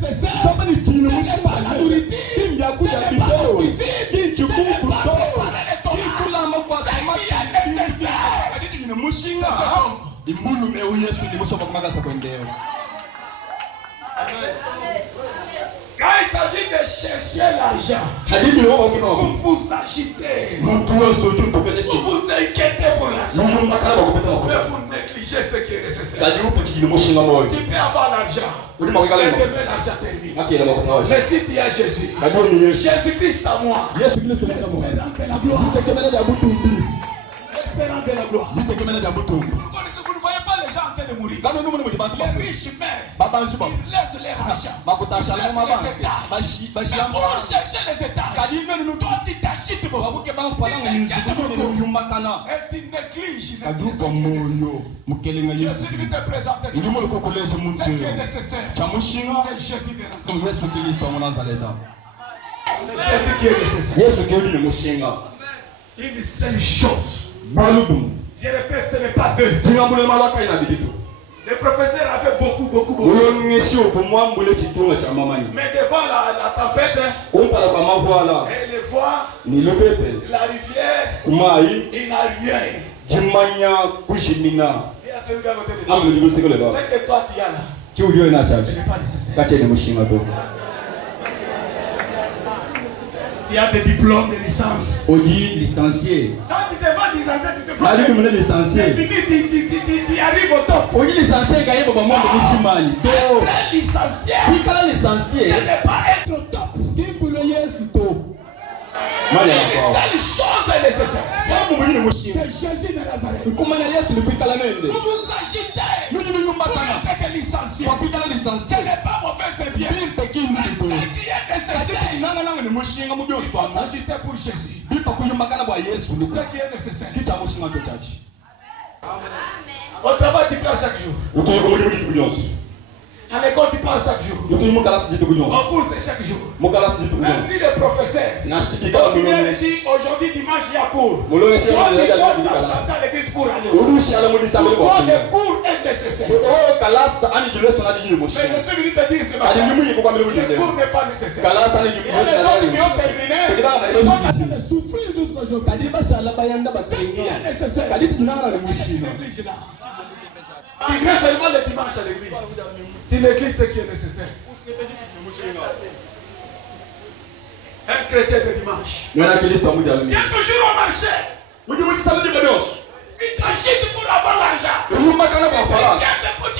nécessaire. Ce n'est pas la nourriture. Ce n'est pas la cuisine. Ce n'est pas préparer les tomates. Ce qui est nécessaire. Quand il s'agit de chercher l'argent, vous vous agitez, vous vous inquiétez pour l'argent, mais vous négligez ce qui est nécessaire. Tu peux avoir l'argent, et demain l'argent termine. Mais si tu as Jésus, Jésus-Christ à moi, l'espérance de la gloire. L'espérance de la gloire. Vous ne voyez pas les gens en train de mourir. Les riches meurent. Ils laissent leur argent. Mais pour chercher les étages, toi tu t'agites beaucoup. Et tu négliges Jésus lui te présente ce qui est nécessaire. C'est Jésus de Nazareth. C'est Jésus qui est nécessaire. Une seule chose. Je répète, ce n'est pas deux. Le professeur a fait beaucoup. Mais devant la tempête, et les voies, la rivière, il n'a rien. Il y a celui qui a côté de toi. Ce que toi tu as là, ce n'est pas nécessaire. Tu as des diplômes de licence. On dit licencié. Quand tu te vas licencier, tu te prends. C'est fini, tu arrives au top. On dit licencié, gagné pour moi de Mushimani. Être licencié, licencié. ce n'est pas être au top. Une seule chose est nécessaire. C'est Jésus de Nazareth. Vous vous agitez pour être licencié. Ce n'est pas mauvais, c'est bien. Mais ce qui est nécessaire, il faut s'agiter pour Jésus. Ce qui est nécessaire. Au travail, tu parles chaque jour. À l'école, tu parles chaque jour. En cours, c'est chaque jour. Même si le professeur dit aujourd'hui, dimanche, il y a cours. Toi, tu dois s'absenter à l'église pour aller. Pourquoi le cours est nécessaire? Mais je suis venu te dire ce matin, le cours n'est pas nécessaire. Il y a des gens qui ont terminé, ils sont en train de souffrir jusqu'aujourd'hui. Ce qui est nécessaire, l'église là. Tu viens seulement le dimanche à l'église. Tu négliges ce qui est nécessaire. Un chrétien de dimanche. Viens toujours au marché. Tu t'agites pour avoir l'argent. Il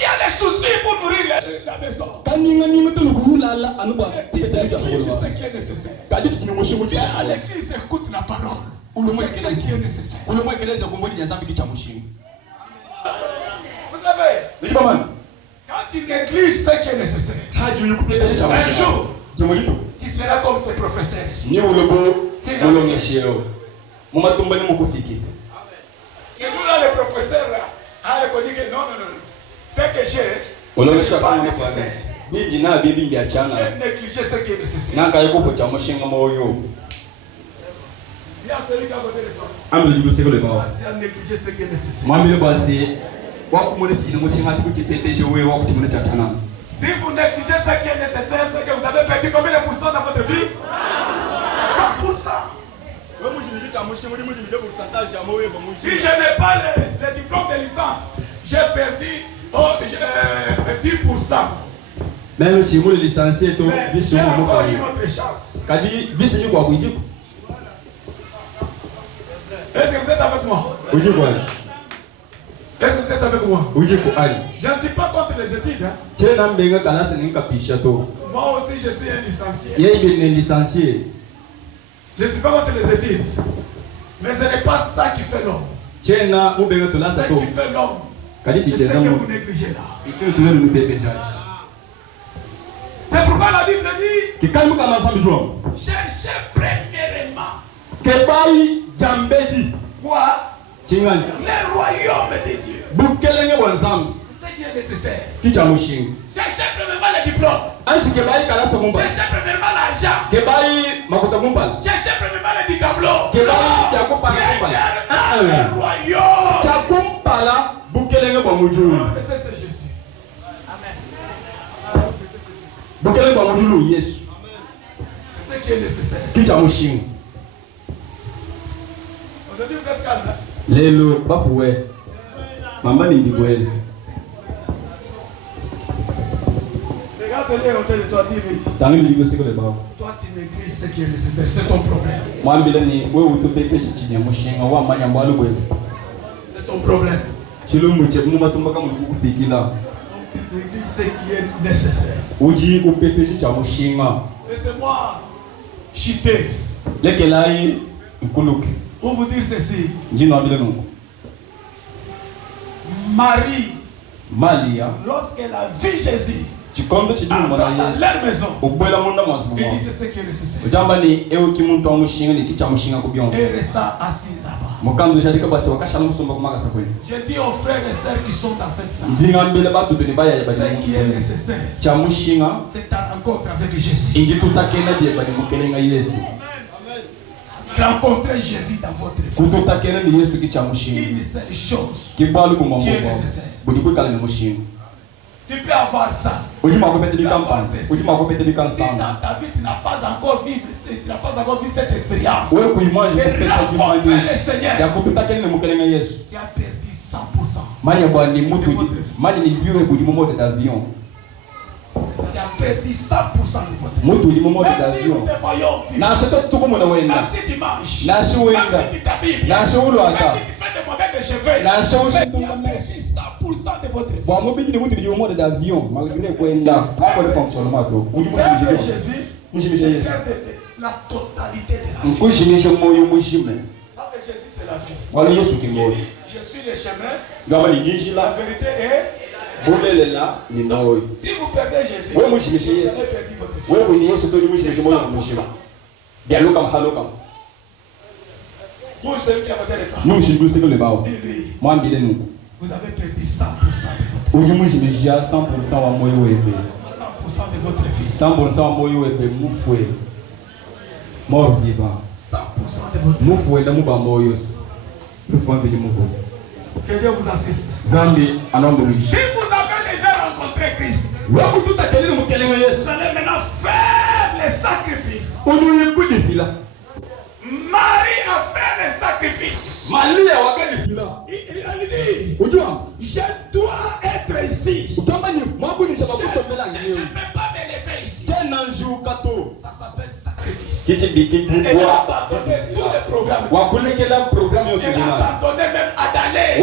y a des soucis pour nourrir la maison. Tu négliges ce qui est nécessaire. Viens à l'église, écoute la parole. C'est ce qui est nécessaire. Vous savez, quand tu négliges ce qui est nécessaire, un jour, tu seras comme ces professeurs ici. Ce jour-là, le professeur a reconnu que non. Ce que j'ai, ce n'est pas nécessaire. J'ai négligé ce qui est nécessaire. Viens celui qui a côté de toi. Tu as négligé ce qui est nécessaire. Si vous négligez ce qui est nécessaire, c'est que vous avez perdu combien de pourcents dans votre vie? 100%. Si je n'ai pas le diplôme de licence, j'ai perdu 10%. Même si vous le licenciez, j'ai encore une autre chance. Est-ce que vous êtes avec moi? Est-ce que vous êtes avec moi? Je ne suis pas contre les études. Moi aussi, je suis un licencié. Je ne suis pas contre les études. Mais ce n'est pas ça qui fait l'homme. Ce qui fait l'homme, c'est ce que vous négligez là. C'est pourquoi la Bible dit cherchez premièrement. Quoi? Le royaume de Dieu. C'est ce qui est nécessaire. Cherchez premièrement le diplôme. Cherchez premièrement l'argent. Cherchez premièrement le tableau. Le royaume. C'est Jésus. Amen. Mukele kwa mudulu Yesu. C'est ce qui est nécessaire. Kicha mushinga. Aujourd'hui vous êtes calme. Lelo bapuwe. Mama ni ngibwele. Regarde Seigneur autour de toi, dis-lui. Tangi ligo siko le bawo. Toi tu négliges ce qui est nécessaire, c'est ton problème. Mwambile ni wewe utopepe chini mushinga wa manya mbalo bwe. C'est ton problème. Chilo muche mumatumba kama kufikila. Donc tu négliges ce qui est nécessaire. Uji upepe chicha mushinga. Laissez-moi chiter. Lekelai nkuluki. Pour vous dire ceci. Njino abile nungu. Marie, Malia, lorsqu'elle a vu Jésus, chikombe chidini mwana dans leur maison, ubwela munda mwazumo. il disait ce qui est nécessaire. Ujamba ni ewe kimuntu amushinga ni kicha mushinga kubionza. Et resta assise là-bas. Mukandu sharika basi wakasha musumba kumaka sakweni. Je dis aux frères et sœurs qui sont dans cette salle, Ndinga mbele batu bene baya ya bani. ce qui est nécessaire, Cha mushinga c'est ta rencontre avec Jésus. inji tutakena die bani mukelenga Yesu. Rencontrer Jésus dans votre vie. Kututakena ni Yesu kicha mushinga. Une seule chose Kibwalu kumambo. qui est nécessaire. Budi kukala ni mushinga. Tu peux avoir ça. Ujima kopete bikampa. Ujima kopete Si bikampa. dans ta vie tu n'as pas encore vécu, tu n'as pas encore vu cette expérience, Wewe kuimwaje et kupesa rencontrer kimwaje. le Seigneur, Ya kututakena ni mukelenga Yesu. tu as perdu 100%. Mani ya bwani mutu. Mani ni viwe budi momo d'avion. Tu as perdu 100% de votre vie. Mutu ni momo Même si nous d'avion. te voyons vivre, Na sheto tukumuna wenda. même si tu manges, Na shi même wenda. si tu t'habilles bien, Na shi ulu même ata. si tu fais des modèles de cheveux, Na shi mais tu as ushitunga perdu 100% de votre vie. Bwa mobidi ni mutu ni momo d'avion. Malgré kwenda. Kwa le fonctionnement to. Udi Père de mutu Jésus, Jésus. c'est Père de la totalité de la vie. Mkushimisha moyo mushime. Parce que Jésus c'est la vie. Wala Yesu Il kingo. dit, je suis le chemin, Ngaba ni jinji la la. vérité et... Bolelela ni moyo. Si vous perdez Jésus, Ouais, vous moi, je me suis- avez perdu votre vie. Wewe ni Yesu to ni mushimisha C'est moyo 100%. mushime. Bia loka mahaloka. Vous, celui qui est à côté de toi, Ni mushimbu siko le bao. dis-lui, Mwambile nuko. vous avez perdu 100% de votre vie. Uji mushimishia 100% wa moyo webe. 100% de votre vie. 100% wa moyo webe mufwe. Mort vivant. 100% de votre vie. Mufwe na muba moyo. Mufwe mbili muko. Que Dieu vous assiste. Zambi anombe lui. Si vous avez déjà rencontré Christ, Wewe tutakele mukelenga Yesu. vous allez maintenant faire les sacrifices. Unuye kudifila. Marie a fait les sacrifices. Malia wakadifila. Il a dit, Ujua? je dois être ici. Utamba ni mambo ni Je tabakusomela ne leo. peux pas m'élever ici. Tena njukato. Ça s'appelle sacrifice. Kichi Elle bikiki a kwa abandonné tous les programmes. wakulekela programu yote Elle a dina. abandonné même à d'aller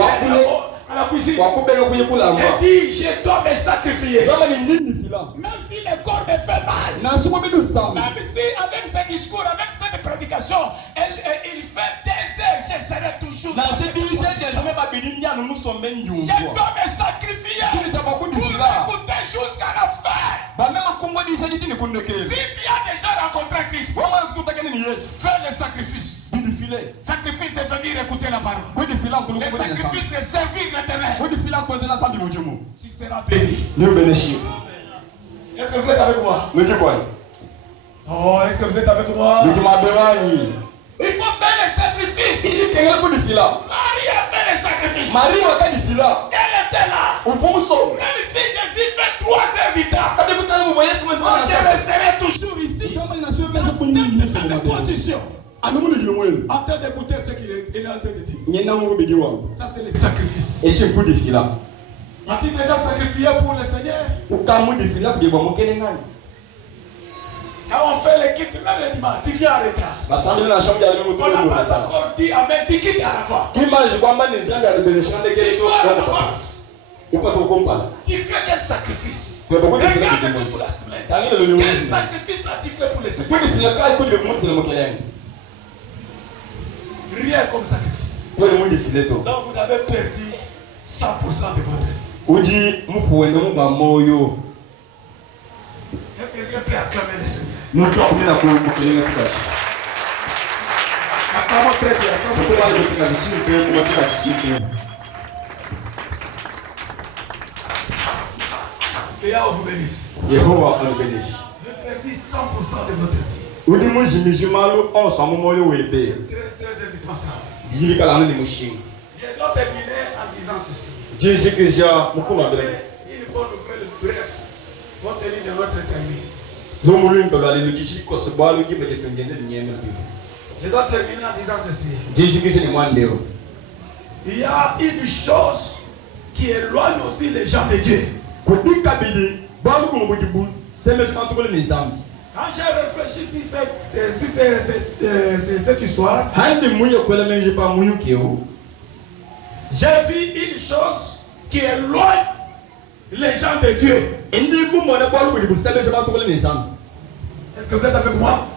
à la cuisine. Wakubega kuyekula Elle ngwa. dit, je dois me sacrifier. Kama ni nini fila? Même si le corps me fait mal. Na sumo bedu sama. Même si avec ses discours, avec cette prédication, il fait des heures, je serai toujours. Na sebi je jamais ba bidinya no musombe Je nyungwa. dois me sacrifier Kile cha pour bakudifila. écouter jusqu'à la fin. Ba mema kumwadi saji dini Si kundekele. tu as déjà rencontré Christ, Wama tutakene ni Yesu. fais le sacrifice. Bidifile. Sacrifice de venir écouter la parole. Kudifila Le kulukuba ni sama. sacrifice de servir l'éternel. Kudifila kwenzela sambi mujimu. Tu seras béni. Ni ubeneshi. Est-ce que vous êtes avec moi? Meje kwani? Oh, est-ce que vous êtes avec moi? Ni mabewanyi. Il faut faire le sacrifice. Isi kengela kudifila. Marie a fait le sacrifice. Maria wakadifila. Elle était là. Ufumusombe. Même si Jésus fait 3 heures du temps, Kati kutana mu Yesu mwezi moi wa je resterai toujours ici. Kama ninasema meza Dans kunyinyi Yesu cette même mwana. position. Amemuni limwele. En train d'écouter ce qu'il est en train de dire. Nyena mu bidi wangu. Ça c'est le sacrifice. Eche kudifila. As-tu déjà sacrifié pour le Seigneur? Ukamudifila kujebwa mukelengani. Quand on fait le culte, même le dimanche, tu viens en retard. Basambi na shambi ali On mutulu. n'a pas encore dit Amen, tu quittes à l'avant. Kimaje kwamba ni jambo aliberesha Il ndege faut à yetu. l'avance. Upata ukompala. Tu fais quel sacrifice? Kwa sababu Regarde toute la semaine. Tangile lo Quel limu. sacrifice as-tu fait pour le Seigneur? Kudifila kai kudi mutsi na mukelengani. Rien comme sacrifice. Kwa ni mudifile to. Donc vous avez perdu 100% de votre vie. Uji mufuwe na muba moyo. Est-ce que quelqu'un peut acclamer le Seigneur? Mtu akumina kukelenga kutashi. Acclamons très bien. Acclamons Kwa très hiyo bien. tukazichini kwa tukazichini. Que Yahweh vous bénisse. Yehova alubeneshi. Vous avez perdu 100% de votre vie. Uji mujimijimalo onsa mu moyo webe. Très indispensable. Yili kala ni mushinga. Je dois terminer en disant ceci. Jésus Christ Vous mukuma avez bele. une bonne nouvelle, bref, compte tenu de notre timing. Je dois terminer en disant ceci. Il y a une chose qui éloigne aussi les gens de Dieu. Quand j'ai réfléchi sur cette histoire, j'ai vu une chose qui éloigne les gens de Dieu. Est-ce que vous êtes avec moi?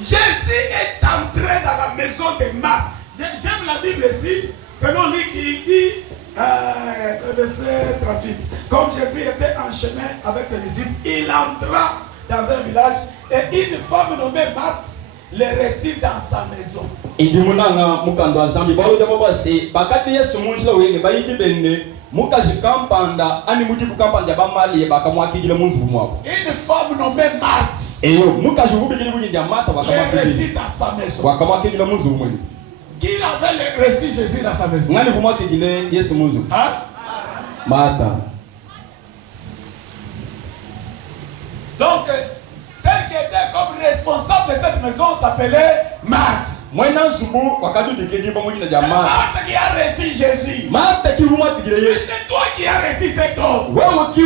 Jésus est entré dans la maison de Marthe. J'aime la Bible ici. Selon lui qui dit, verset 38, comme Jésus était en chemin avec ses disciples, il entra dans un village et une femme nommée Marthe le reçut dans sa maison. Une femme nommée Marthe le reçut dans sa maison. Qui avait reçu Jésus dans sa maison? Hein? Martha. Donc, celle qui était comme responsable de cette maison s'appelait Marthe. C'est Marthe qui a reçu Jésus. C'est toi qui as reçu cet homme. Il a reçu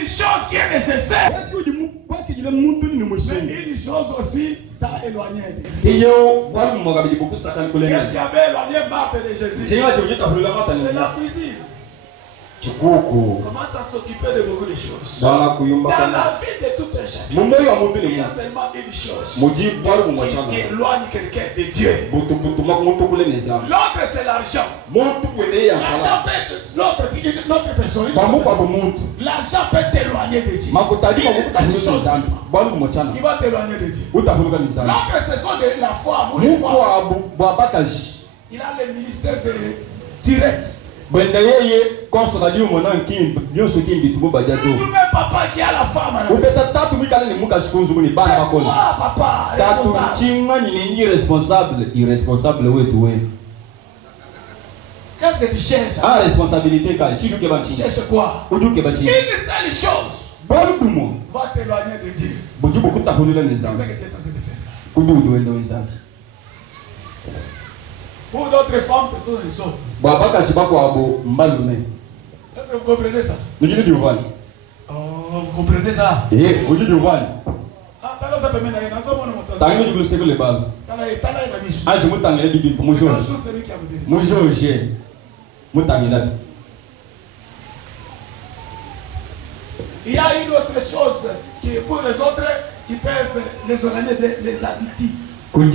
une chose qui est nécessaire. Mais une chose aussi t'a éloigné. Qu'est-ce qui avait éloigné Marthe de Jésus? C'est la cuisine. Commence à s'occuper de beaucoup de choses. Dans la vie de tout un chacun, il y a seulement une chose qui éloigne quelqu'un de Dieu. L'autre, c'est l'argent. L'argent peut l'autre personne. L'argent peut t'éloigner de Dieu. C'est une chose qui va t'éloigner de Dieu. L'autre, ce sont de la foi. Il a le ministère de direct. Vous trouvez papa qui a la femme. Qu'est-ce que tu cherches? Responsabilité. Tu cherches quoi? Une seule chose va t'éloigner de Dieu. C'est ce que tu es en train de faire. Pour d'autres femmes, ce sont les hommes. Est-ce que vous comprenez ça? Oh, vous comprenez ça? Ah, ça peut mener à un seul il y a une autre chose qui pour les autres qui peuvent les éloigner des habitudes. Une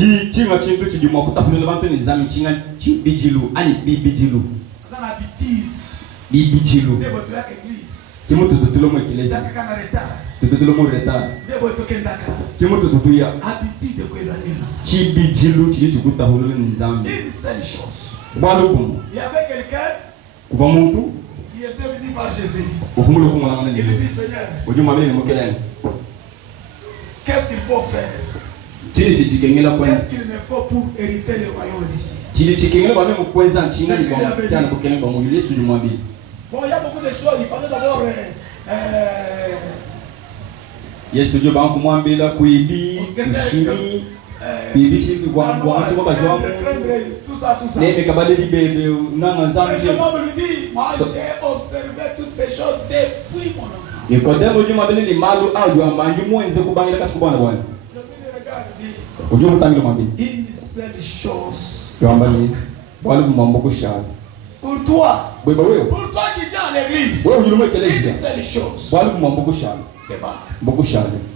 seule chose. Il y avait quelqu'un qui était venu par Jésus. Il lui dit, Seigneur, qu'est-ce qu'il faut faire? Qu'est-ce qu'il me faut pour hériter le royaume d'ici? Bon, il y a beaucoup de choses. Il fallait d'abord tout ça. Mais je lui dis, moi j'ai observé toutes ces choses depuis mon enfance. Une seule chose. Pour toi qui viens à l'église, une seule chose.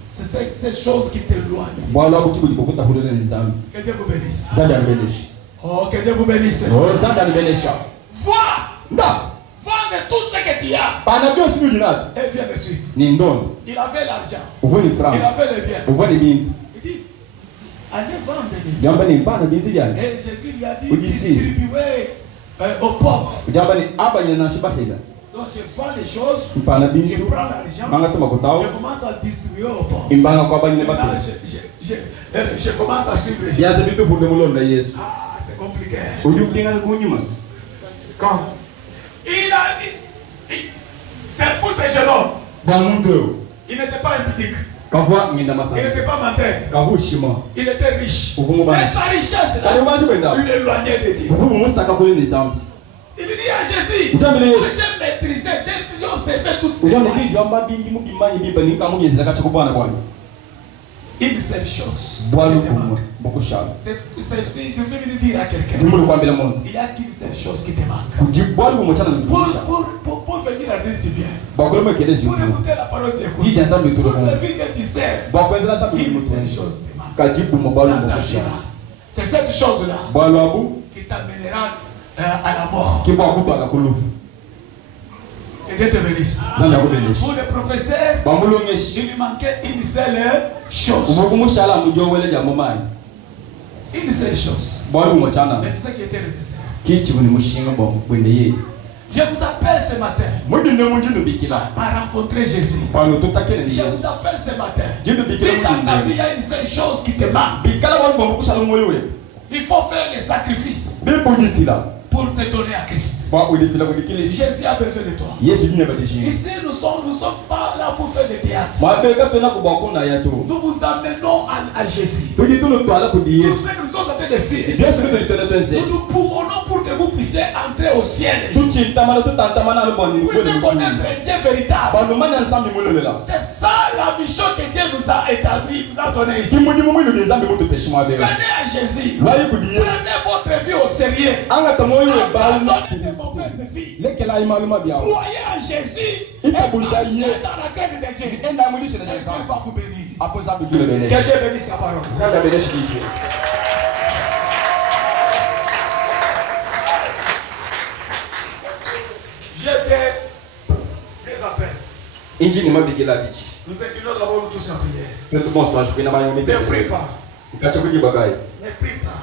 C'est cette chose qui t'éloigne. Que Dieu vous bénisse. Oh, que Dieu vous bénisse. Vois de tout ce que tu as. Et viens me suivre. Il avait l'argent. Il avait le bien. Il dit, allez vendre. Et Jésus lui a dit, distribuez aux pauvres. Donc je vends les choses, je prends l'argent, je commence à distribuer aux pauvres. Je commence à suivre Jésus. Ah, c'est compliqué. Quand il a dit, c'est pour ces jeunes hommes. Il n'était pas impudique. Il Il n'était pas menteur. Il était riche. Mais sa richesse, il l'éloignait de Dieu. Il dit à Jésus, j'ai maîtrisé, j'ai observé toutes ces choses. Une seule chose. Je suis venu dire à quelqu'un, il n'y a qu'une seule chose qui te manque. Pour venir à Dieu, tu viens. Pour écouter la parole, tu écoutes. Pour servir que tu sers. Une seule chose te manque. Dans ta vie là, c'est cette chose-là qui t'amènera à la mort. Que Dieu te bénisse. Pour le professeur, il lui manquait une seule chose. Une seule chose. Mais c'est ce qui était nécessaire. Je vous appelle ce matin à rencontrer Jésus. Je vous appelle ce matin. Si dans ta vie il y a une seule chose qui te manque, il faut faire les sacrifices pour te donner à Christ. Jésus a besoin de toi. Ici, nous sommes pas là pour faire des théâtres. Nous vous amenons à Jésus. Tout ce que nous sommes en train de faire, nous nous poumonnons pour que vous puissiez entrer au ciel. Vous pouvez connaître un Dieu véritable. C'est ça la mission que Dieu nous a établie, nous a donnée ici. Venez à Jésus. Prenez votre vie au sérieux. Abandonnez vos frères et filles. Croyez en Jésus et marchez dans la crainte de Dieu. Et Dieu va vous bénir. Que Dieu bénisse sa parole. J'ai des appels. Nous inclinons d'abord tous en prière. Ne prie pas. Ne prie pas.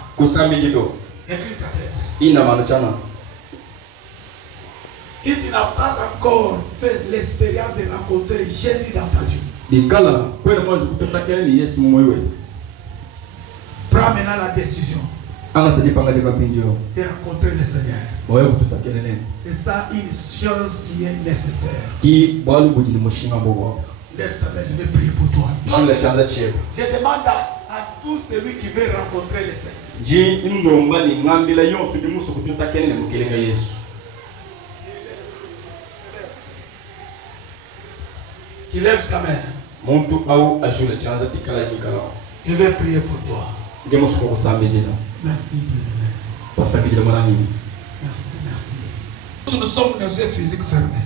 Incline ta tête. Si tu n'as pas encore fait l'expérience de rencontrer Jésus dans ta vie, prends maintenant la décision de rencontrer le Seigneur. C'est ça une chose qui est nécessaire. Lève ta main, je vais prier pour toi. Je demande à tout celui qui veut rencontrer le Seigneur. Qui lève sa main. Je vais prier pour toi. Merci, bien-aimé. Merci. Nous sommes nos yeux physiques fermés.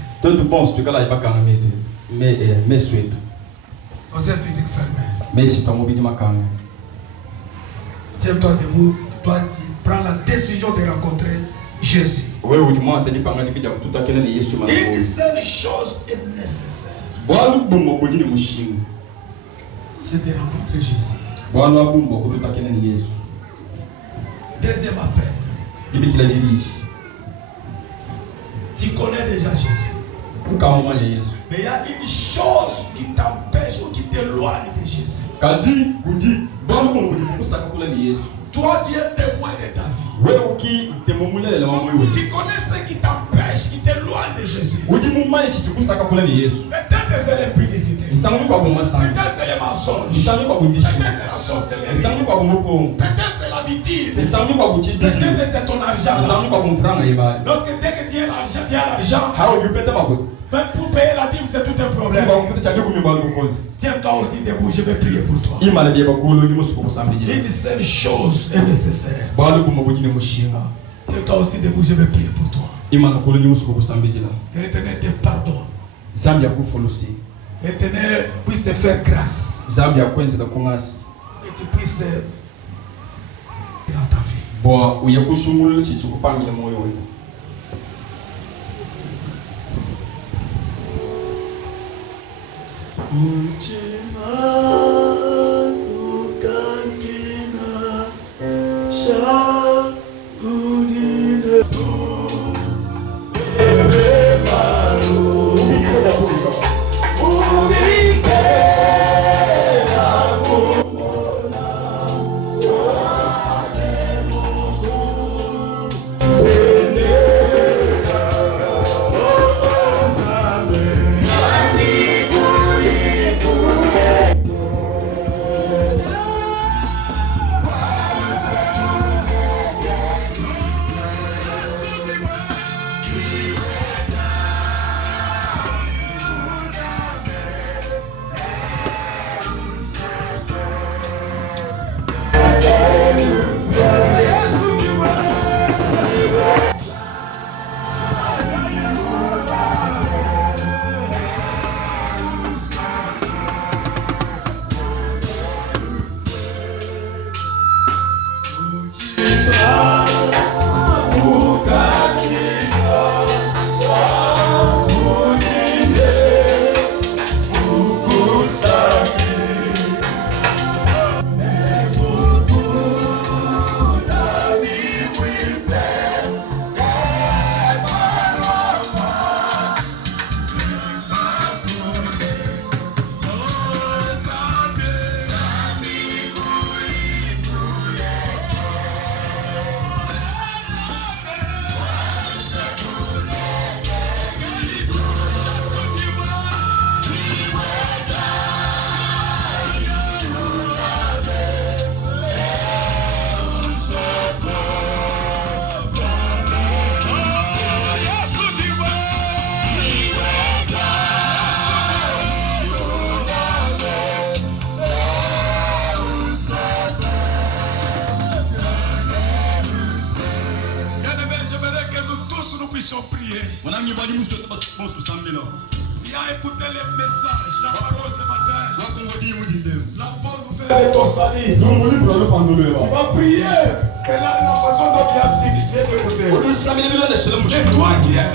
Nos yeux physiques fermés. Tiens-toi debout. Toi qui prends la décision de rencontrer Jésus. Une seule chose est nécessaire. C'est de rencontrer Jésus. Deuxième appel. Tu connais déjà Jésus. Mais il y a une chose qui t'empêche ou qui t'éloigne de Jésus. Toi, tu es témoin de ta vie. Tu connais ce qui t'empêche, qui t'éloigne de Jésus. Peut-être c'est l'impudicité. Peut-être c'est les mensonges. Peut-être c'est la sorcellerie. Peut-être c'est l'habitude. Peut-être c'est ton argent. Lorsque dès que tu as l'argent, même pour payer la dîme, c'est tout un problème. Tiens-toi aussi debout, je vais prier pour toi. Une seule chose est nécessaire. Tiens-toi aussi debout, je vais prier pour toi. Que l'Éternel te pardonne. L'Éternel puisse te faire grâce. Que tu puisses dans ta vie. Tu as écouté les messages, la parole ce matin. La bonne nouvelle de ton salut. Tu vas prier. C'est là la façon dont tu as dit que tu es écouté. Et toi qui es